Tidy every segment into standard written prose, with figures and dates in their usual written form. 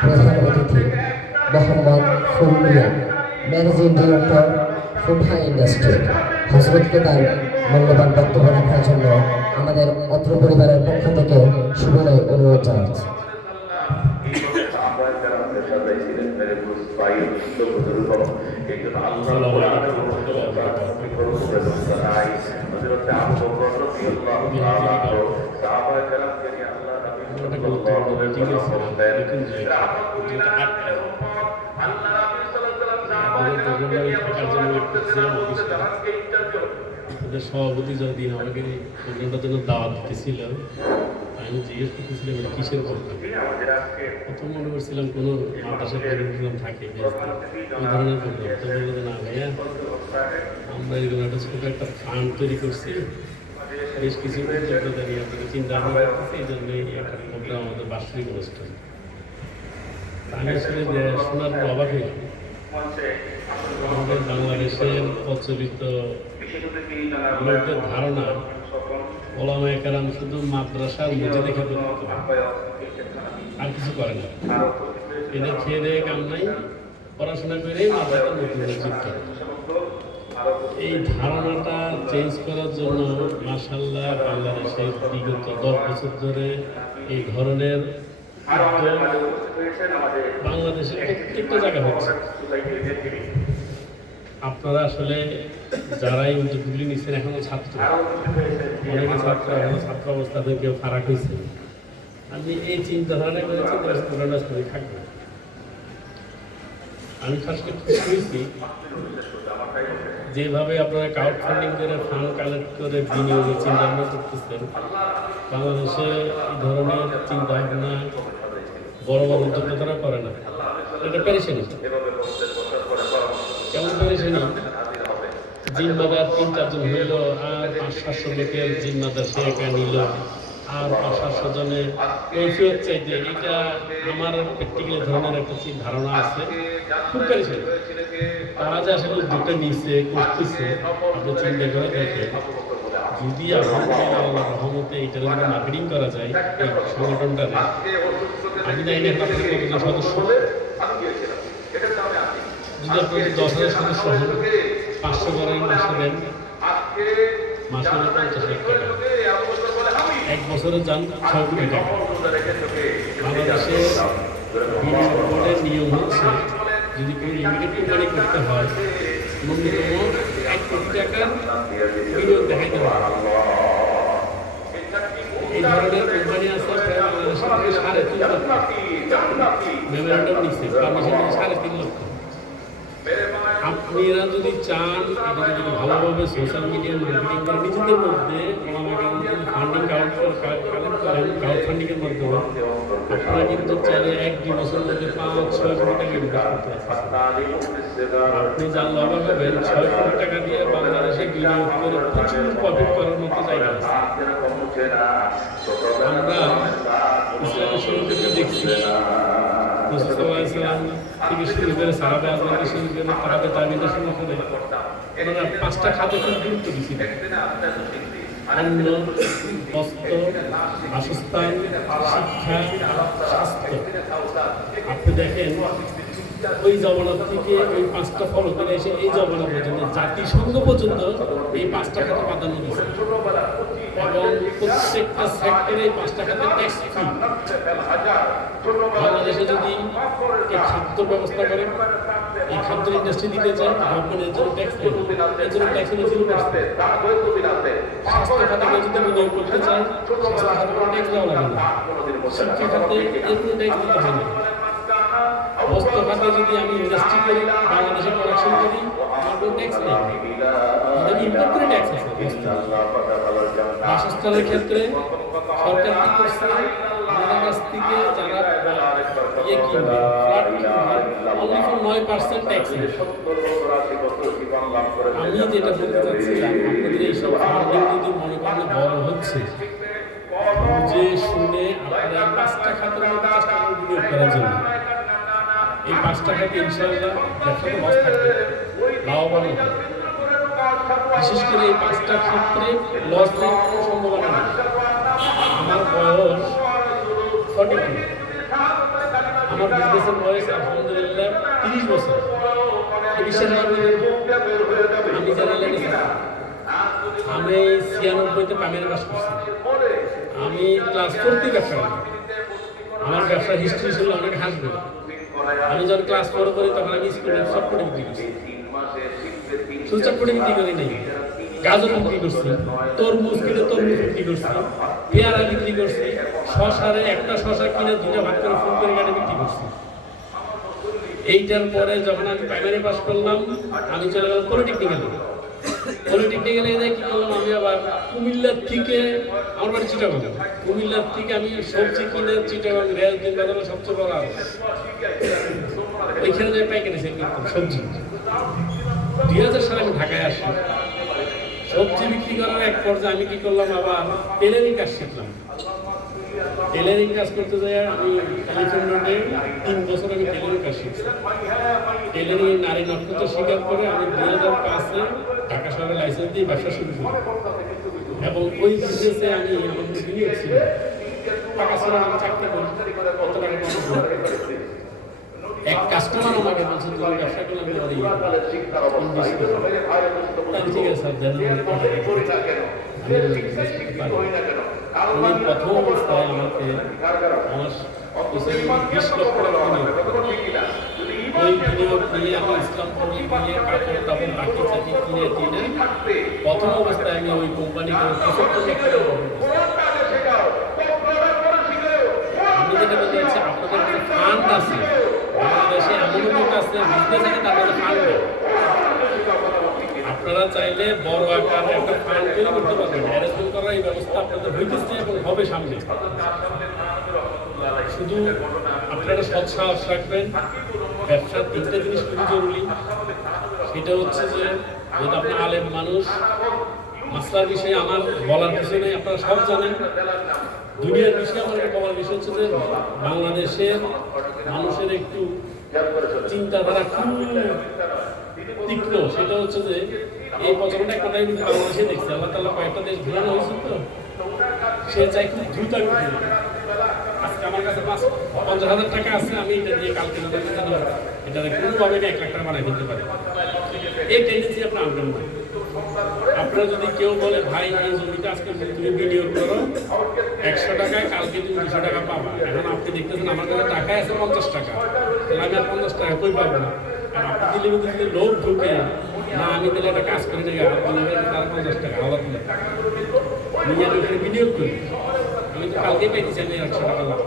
প্রধান অতিথি Mohammad Fulmiya, managing director Fulha industry, হজরতকে তার মূল্যবান বক্তব্য রাখার জন্য আমাদের অত্র পরিবারের পক্ষ থেকে শুভনয় অনুরোধ জানাচ্ছি। সভাপতি যতদিন আমাকে প্রোগ্রামটার জন্য দাওয়াত দিতেছিল, আমি জিজ্ঞেস করতেছিলাম এটা কিসের প্রোগ্রাম। প্রথম মনে করছিলাম কোনো মাদ্রাসার প্রোগ্রাম থাকে ওই ধরনের প্রোগ্রাম। তো বললো যে না ভাইয়া, আমরা এরকম একটা ছোটো একটা ফান্ড তৈরি করছি, বেশ কিছু উদ্যোক্তা নিয়ে আপনাকে চিন্তা ভাবনা করতেছি, এই জন্যই একটা প্রোগ্রাম আমাদের বার্ষিক অনুষ্ঠান। আমি আসলে শোনার পর অবাক হইলাম। আমাদের বাংলাদেশের প্রচলিত লোকদের ধারণা ওলামায়ে কেরাম শুধু মাদ্রাসার মসজিদে খেতে আর কিছু করে না, এদের খেয়ে দেয়ে কাম নাই, পড়াশোনা করে মাদ্রাসার নতুন মসজিদ করে। এই ধারণাটা চেঞ্জ করার জন্য মাশাআল্লাহ বাংলাদেশের বিগত 10 বছর ধরে এই ধরনের বাংলাদেশের প্রত্যেকটা জায়গা হচ্ছে। আপনারা আসলে যারা এই উদ্যোগগুলি নিচ্ছেন এখনো ছাত্র, অনেকে ছাত্র এখনো ছাত্র অবস্থা থেকে কেউ ফারাক হয়েছে। আমি এই চিন্তাধারণা করেছি করে থাকবো। আমি ফার্স্টে খুশি হয়েছি যেভাবে আপনারা ক্রাউড ফান্ডিং করে ফান্ড কালেক্ট করে বিনিয়োগের চিন্তা ভাবনা করতেছেন। বাংলাদেশে এই ধরনের চিন্তা ভাবনা বড় বড় উদ্যোক্তারা করে না। এটা পেরেছেনি কেমন পেরেছেনি, জিম্মাদার 3-4 জন হইল, আর 500-700 লোকের জিম্মাদার সে একা নিল, আর 500-700 জনের কৈফিয়ত চাইতে। এটা আমার প্র্যাকটিক্যালি ধরনের একটা ধারণা আছে, খুব পেরেছেন। তারা যে আসলে উদ্যোগটা নিচ্ছে করতেছে, আপনি চিন্তা করে দেখেন, যদি আলহামদুলিল্লাহ রহমতে এটা যদি মার্কেটিং করা যায় এই সংগঠনটারে, আমি জানি না আপনাদের কতজন সদস্য, যদি আপনাদের 10,000 সদস্য হন, 500 করেন, মাসে দেন, মাসে 50,000 টাকা, 1 বছরে যান 6 কোটি টাকা। বাংলাদেশে বিনিয়োগ বোর্ডের নিয়ম হচ্ছে যদি কোনো লিমিটেড কোম্পানি করতে হয় ন্যূনতম 1 কোটি টাকার বিনিয়োগ দেখাইতে হবে। এই ধরনের কোম্পানি আছে প্রায় বাংলাদেশে 3.5 লক্ষ মেমোরেন্ডাম নিচ্ছে, পারমিশন নিচ্ছে 3.5 লক্ষ। আপনারা যদি চান এটা যদি ভালোভাবে সোশ্যাল মিডিয়া মার্কেটিং করে নিজেদের মধ্যে ফান্ডিং কালেক্ট করেন, ক্রাউড ফান্ডিংয়ের মাধ্যমে আপনারা কিন্তু চাইলে 1-2 বছরের মধ্যে 5-6 কোটি টাকা ইনভেস্ট করতে পারছেন। আপনি যা লাভ হবেন 6 কোটি টাকা দিয়ে বাংলাদেশে বিনিয়োগ করে প্রচুর প্রফিট করার মতো জায়গা আছে। আমরা ইসলামের শুরু থেকে দেখছি থেকে শুরু করে সাহাবে আজমাকে শুরু করে তাহাবে তাবিতে শুরু করে ওনারা 5টা খাতে খুব গুরুত্ব দিয়েছিলেন: অন্ন, বস্ত্র, বাসস্থান, শিক্ষা, স্বাস্থ্য। আপনি দেখেন ওই জমানা থেকে ওই 5টা ফলো করে এসে এই জমানা পর্যন্ত জাতিসংঘ পর্যন্ত এই 5টা খাতে প্রাধান্য দিয়েছে, এবং প্রত্যেকটা সেক্টরে এই 5টা খাতে ট্যাক্স ফ্রি। বাংলাদেশে যদি খাদ্য ব্যবস্থা করে, এই খাদ্য ইন্ডাস্ট্রি দিতে চায়, গভর্নমেন্টের জন্য ট্যাক্স দেবে, এর জন্য ট্যাক্স হলে 0%। স্বাস্থ্য খাতে যদি বিনিয়োগ করতে চায়, স্বাস্থ্য খাতে কোনো ট্যাক্স দেওয়া লাগে না। শিক্ষা খাতে এর কোনো ট্যাক্স দিতে হয় না। বস্ত্র খাতে যদি আমি ইন্ডাস্ট্রি করি, বাংলাদেশে প্রোডাকশন করি, আমার কোনো ট্যাক্স নেই, যদি ইম্পোর্ট করে ট্যাক্স আছে। বাসস্থানের ক্ষেত্রে সরকার কি করছে, আমাদের কাছ থেকে যারা কিনবে, ফ্ল্যাট কিনবে, অনলি ফর 9% ট্যাক্স। আমি যেটা বলতে চাচ্ছিলাম, আপনাদের এইসব ফান্ডিং যদি মনে করেন বড় হচ্ছে, বুঝে শুনে আপনারা এই 5টা খাতের মধ্যে চেষ্টা করুন বিনিয়োগ করার জন্য। এই 5টা খাতে ইনশাআল্লাহ ব্যবসাতে লস থাকবে, লাভবান হবে। বিশেষ করে এই 5টা ক্ষেত্রে লস হওয়ার কোনো সম্ভাবনা নেই। আমার বয়স 42, আমার বিজনেসের বয়স আলহামদুলিল্লাহ 30 বছর। বিশ্বাস করবেন আমি জানা লেগেছি আমি 96-তে প্রাইমারি পাস করছি। আমি ক্লাস 4 থেকে ব্যবসা করি। আমার ব্যবসার হিস্ট্রি ছিল অনেক হাসবে। আমি যখন ক্লাস 4 করি তখন আমি স্কুলে চটপটি বিক্রি করছি। শুধু চটপটি বিক্রি করি নাই, গাজর বিক্রি করছি, তরমুজ কিনে তরমুজ বিক্রি করছি, পেয়ারা বিক্রি করছি, শশারে একটা শশা কিনে 2টা ভাগ করে ফুল করে কাটে বিক্রি করছি। এইটার পরে যখন আমি প্রাইমারি পাস করলাম আমি চলে গেলাম পলিটেকনিক্যালে। পলিটেকনিক্যালে এসে কি করলাম, আমি আবার কুমিল্লার থেকে, আমার বাড়ি চিটাগং, কুমিল্লার থেকে আমি সবজি কিনে চিটাগং রেল দিন বাজারে সবচেয়ে বড় আড়ত, ওইখানে যে পাইকারি সেল করতাম সবজি। 2000 সালে আমি ঢাকায় আসি। সবজি বিক্রি করার এক পর্যায়ে আমি কি করলাম, আবার টেলারিং কাজ শিখলাম। টেলারিং কাজ করতে যাই আমি এলিফ্যান্ট রোডে 3 বছর আমি টেলারিং কাজ শিখছি। টেলারিং নারী নক্ষত্র শিকার করে আমি 2005-এ ঢাকা শহরে লাইসেন্স দিয়ে ব্যবসা শুরু করি এবং ওই বিজনেসে আমি আমার বিনিয়োগ ছিল, টাকা ছিল, আমি চাকরি করি, কত টাকা কমাবো। এক কাস্টমার আমাকে বলছে তুমি ব্যবসা করলে আমি আর ইনভেস্ট করবো। ঠিক আছে স্যার, দেন উনি প্রথম অবস্থায় আমাকে আমার 20 লক্ষ টাকা ওই বিনিয়োগ নিয়ে আমি ইসলাম পড়ি নিয়ে কাপড় টাপড় বাকি চাকরি কিনে টিনে প্রথম অবস্থায় আমি ওই কোম্পানিকে 75 লক্ষ টাকা আমি যেটা বলতে চাচ্ছি, আপনাদের যে ফান্ড আছে বাংলাদেশে এমন লোক আছে বিজনেস আছে তার মধ্যে ফান্ড নেই। আপনারা চাইলে বড় আকারে একটা ফান্ড তৈরি করতে পারবেন, অ্যারেঞ্জমেন্ট করার এই ব্যবস্থা আপনাদের হইতেছে এবং হবে সামনে। শুধু আপনারা সৎ সাহস রাখবেন। ব্যবসার 3টা জিনিস খুবই জরুরি। সেটা হচ্ছে যে যেহেতু আপনি আলেম মানুষ, মাসলার বিষয়ে আমার বলার কিছু নেই, আপনারা সব জানেন। দুনিয়ার বিষয়ে আমার বলার বিষয় হচ্ছে যে বাংলাদেশের মানুষের একটু চিন্তাধারা খুব তীক্ষ্ণ। সেটা হচ্ছে যে এই প্রচলনটা একটা টাইম বাংলাদেশে দেখছে, আল্লাহ তাআলা কয়েকটা দেশ ঘুরানো হয়েছে, তো সে চাই খুব দ্রুত। আজকে আমার কাছে 50,000 টাকা আছে, আমি এটা দিয়ে কালকে এটা কোনোভাবে 1 লাখ টাকা বানাই ফেলতে পারি। এই টেন্ডেন্সি আপনি আনবেন না। আপনারা যদি কেউ বলে ভাই এই জমিটা আজকে তুমি বিনিয়োগ করো 100 টাকায়, কালকে তুমি 200 টাকা পাবা, এখন আপনি দেখতেছেন আমার কাছে টাকা আছে 50 টাকা, তাহলে আমি আর 50 টাকা কই পাবো না। আর আপনি দিলে যদি লোক ঢুকে না, আমি তাহলে একটা কাজ করে দেয় তার 50 টাকা আলাদা নিয়ে আমি ওখানে বিনিয়োগ করি, আমি তো কালকে পাইতেছি আমি 100 টাকা লাভ,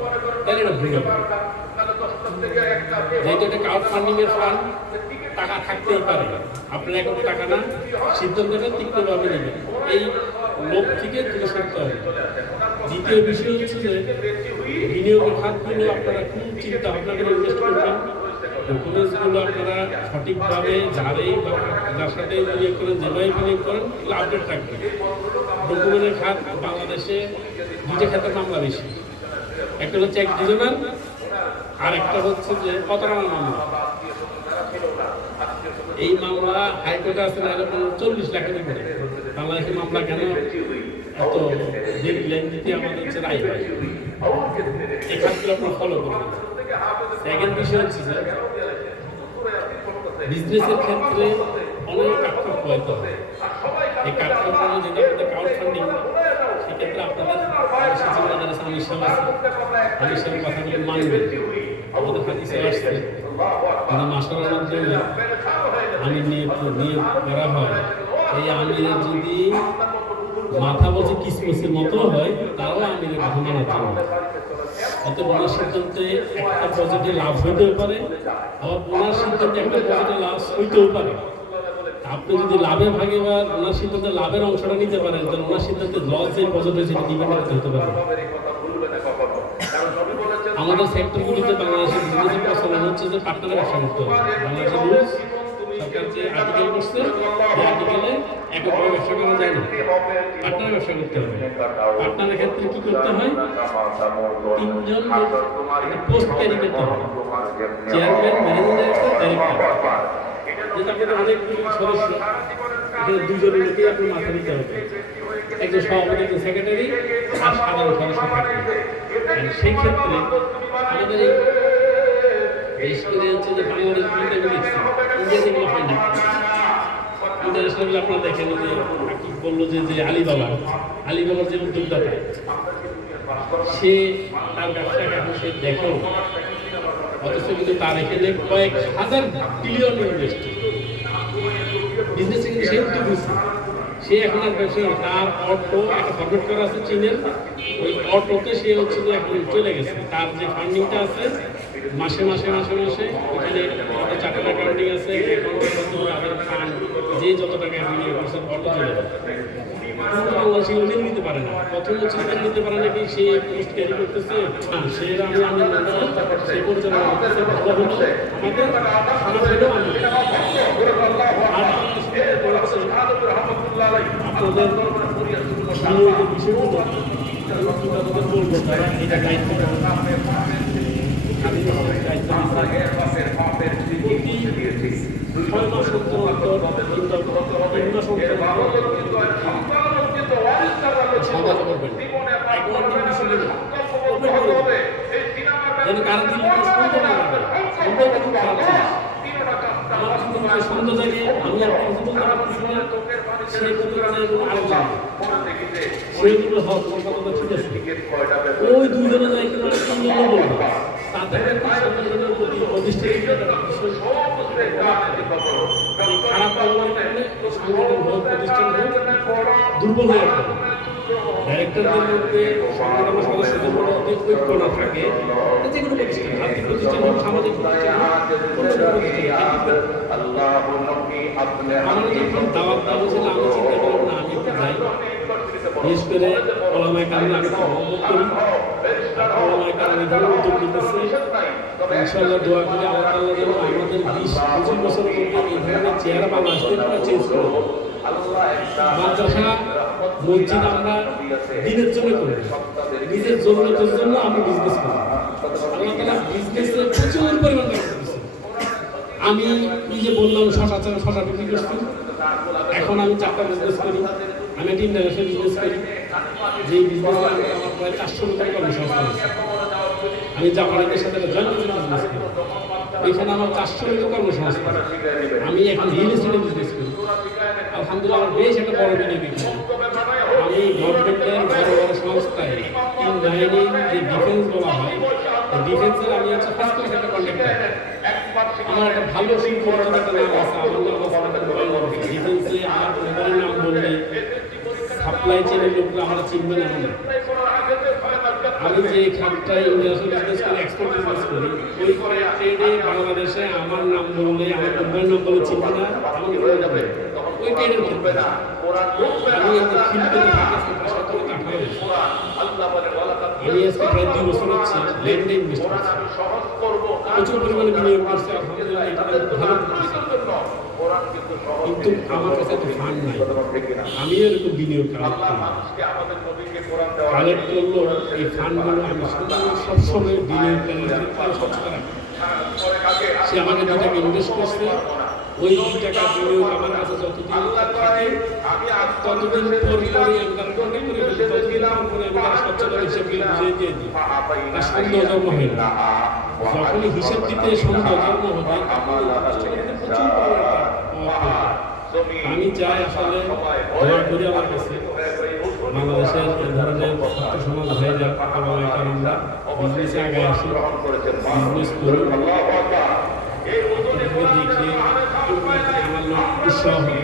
তাহলে এটা ভুল হবে। যেহেতু এটা ক্রাউড ফান্ডিং এর ফান্ড, টাকা থাকতেই পারে, আপনার এখন টাকা না, সিদ্ধান্তটা তীক্ষ্ণভাবে নেবেন, এই লোক থেকে দূরে সরতে হবে। দ্বিতীয় বিষয় হচ্ছে যে বিনিয়োগের খাতগুলো আপনারা খুব চিন্তা ভাবনা করে ইনভেস্ট করবেন। ডকুমেন্টসগুলো আপনারা সঠিকভাবে যার সাথে বিনিয়োগ করেন, যেভাবে বিনিয়োগ করেন এগুলো আপডেট রাখবেন। ডকুমেন্টের খাত বাংলাদেশে 2টা খাতের মামলা বেশি, একটা হচ্ছে এক ডিভিশনাল, আর একটা হচ্ছে যে প্রতারণার মামলা। এই মামলা হাইকোর্টে আছে না 40 লাখের উপরে। বাংলাদেশের মামলা কেন এত ডেডলাইন দিতে আমাদের হচ্ছে রায় হয়, এই খাতগুলো আপনারা ফলো করবেন। সেকেন্ড বিষয় হচ্ছে যে বিজনেসের ক্ষেত্রে অনেক কাটকট হয়তো হয়। এই কাটকট যেটা আমাদের ক্রাউড ফান্ডিং, সেক্ষেত্রে আপনাদের যারা আমির সাহেব আছে, আমির সাহেবের কথাগুলো মানবেন। আমাদের হাদিসে আসছে যদি মাসালার মাধ্যমে আমির নিয়োগ করা হয়, এই আমিরের যদি মাথা বলছে কিসমসের মতো হয়, তাও আমিরের কথা মানার জন্য। অতএব ওনার সিদ্ধান্তে একটা প্রজেক্টে লাভ হইতেও পারে, আবার ওনার সিদ্ধান্তে একটা প্রজেক্টে লাভ হইতেও পারে। আপনি যদি লাভে ভাগে বা ওনার সিদ্ধান্তে লাভের অংশটা নিতে পারেন, তাহলে ওনার সিদ্ধান্তে লস যে প্রজেক্ট হয়েছে সেটা ডিপেন্ডেন্ট হতে পারে। আমাদের সেক্টরগুলিতে বাংলাদেশের বিজনেসের প্রচলন হচ্ছে যে পার্টনারের ব্যবসা করতে হবে। বাংলাদেশের রুলস সরকার যে আর্টিকেল করছে, এই আর্টিকেলে এককভাবে ব্যবসা করা যায় না, পার্টনারের ব্যবসা করতে হবে। পার্টনারের ক্ষেত্রে কি করতে হয়, 3 জন পোস্ট ক্যারি করতে হবে, চেয়ারম্যান, ম্যানেজিং ডাইরেক্টর। যেটা আপনাদের অনেকগুলি সদস্য, এখানে 2 জনের লোকেই আপনি মাথা দিতে হবে, একজন সভাপতি, একজন সেক্রেটারি আর সাধারণ সদস্য থাকবে। সেই ক্ষেত্রে আমাদের এই বিশেষ করে হচ্ছে যে বাংলাদেশ বিলটা আমি দেখছি ইন্ডিয়াতে এগুলো হয় না। ইন্টারন্যাশনাল আপনারা দেখেন যে কি বললো যে আলিবাবার যে উদ্যোক্তাটা সে তার ব্যবসাকে এখন সে দেখো, অথচ কিন্তু তার এখানে কয়েক হাজার বিলিয়ন ইনভেস্ট বিজনেসে কিন্তু সে উদ্যোগ নিচ্ছে। সে এখন আর ব্যবসা তার অটো একটা ফরমেট করা আছে চীনের, ওই অটোতে সে হচ্ছে যে এখন চলে গেছে। তার যে ফান্ডিংটা আছে মাসে ওখানে চার্টার্ড অ্যাকাউন্টিং আছে, অ্যাকাউন্টের মাধ্যমে তাদের ফান্ড যে যত টাকা বিনিয়োগ করছে অটো চলে যাবে। বাংলাদেশে মেনে নিতে পারে না। প্রথম হচ্ছে মেনে নিতে পারে না কি সে পোস্ট ক্যারি করতেছে, সে আমি সে পরিচালনা করতেছে, ভালো হলো আমাদের খারাপ হলেও আমি আপনাদের বিনিয়োগের বিষয়গুলো বলবো তারা এটা দায়িত্ব সন্দেহ জাগে আমি আর কিছু বলতে পারতেছি না, সে আলোচনা সেইগুলো ঠিক আছে। ওই দুইজনে যাই কিন্তু বলবো তাদের সংগঠনের প্রতি প্রতিষ্ঠিত খারাপ ব্যবহার করলে সংগঠন হোক প্রতিষ্ঠান হোক দুর্বল হয়ে পড়ে। ডাইরেক্টরদের মধ্যে সংগঠনের সদস্যদের মধ্যে ঐক্য না থাকে যে কোনো প্রতিষ্ঠান, আর্থিক প্রতিষ্ঠান হোক, সামাজিক প্রতিষ্ঠান হোক, আমার যখন দাওয়াত দেওয়া ছিল আমি চিন্তা করলাম না আমি একটু যাই, বিশেষ করে ওলামায়ে কেরাম আমি মহব্বত করি, ওলামায়ে কেরাম এই ধরনের উদ্যোগ নিতেছে। ইনশাআল্লাহ দোয়া করি আল্লাহ তাআলা যেন আমাদের 20-25 বছরের মধ্যে এই ধরনের চেহারা বাংলাদেশে পুরো চেঞ্জ করে। মাদ্রাসা মসজিদ আমরা দিনের জন্য করি, নিজের জরুরতের জন্য আমরা বিজনেস করি। আল্লাহ তাআলা বিজনেসে প্রচুর পরিমাণ টাকা দিয়েছে। আমি নিজে বললাম শশা বিক্রি করছি, এখন আমি 4টা বিজনেস করি। আমি একটা ইন্টারন্যাশনাল বিজনেস করি, যে বিজনেসে আমার প্রায় 400 লোকের কর্মসংস্থান আছে। আমি জাপানিদের সাথে জয়েন্ট বিজনেস করি, এখানে আমার 400 লোকের কর্মসংস্থান। আমি এখন রিয়েল এস্টেটের বিজনেস করি, আলহামদুলিল্লাহ আমার বেশ একটা বড় বিনিয়োগ। আমি গভর্নমেন্টের বড় সংস্থায় তিন বাহিনীর যে ডিফেন্স বলা হয়, ডিফেন্সের আমি হচ্ছে ফার্স্ট ক্লাস একটা কন্ট্রাক্টর। আমার একটা ভালো সুপরিচিত একটা নাম আছে, আমার নাম আছে ডিফেন্সে। আমার কোম্পানির নাম বললে সাপ্লাই চেনের লোকরা আমরা চিনবে না। আমি যে খাতটায় ইন্টারন্যাশনাল বিজনেস করি, এক্সপোর্ট বিজনেস করি, ওই ট্রেডে বাংলাদেশে আমার নাম বললে, আমার কোম্পানির নাম বললে চিনবে না, আমাকে বলে যাবে ওই ট্রেডের ক্ষেত্রে না। আমি এই যে ফিল্ডে থাকি আজকে প্রায় 17 থেকে 18 বছর। আমি আজকে প্রায় 2 বছর হচ্ছে লেনদেন ইনভেস্ট করছি, প্রচুর পরিমাণে বিনিয়োগ করছি, আলহামদুলিল্লাহ এটা ভালো করতেছি। কিন্তু আমার কাছে তো ফান্ড নাই, আমিও এরকম বিনিয়োগ কালেক্ট করলো। এই ফান্ডগুলো আমি সবসময় বিনিয়োগকারীদের সচেতন রাখি। সে আমাকে 2 টাকা ইনভেস্ট করছে, ওই 2 টাকা বিনিয়োগ আমার কাছে যতদিন থাকে ততদিন পরে আমি তার কন্ট্যাক্ট করে ফেলি, ততদিন পরে আমি তার সচ্ছলতা হিসেবগুলো বুঝিয়ে দিয়ে দিই। তার সন্দেহ জন্ম হয় না। যখনই হিসেব দিতে সন্দেহ জন্ম হবে আমি চাই আসলে দোয়া করি আমার কাছে বাংলাদেশের এ ধরনের ছাত্র সমাজ হয়ে যাক, আমরা বিজনেসে আগে আসি, বিজনেস করি, দেখে আমার লোক উৎসাহ হবে।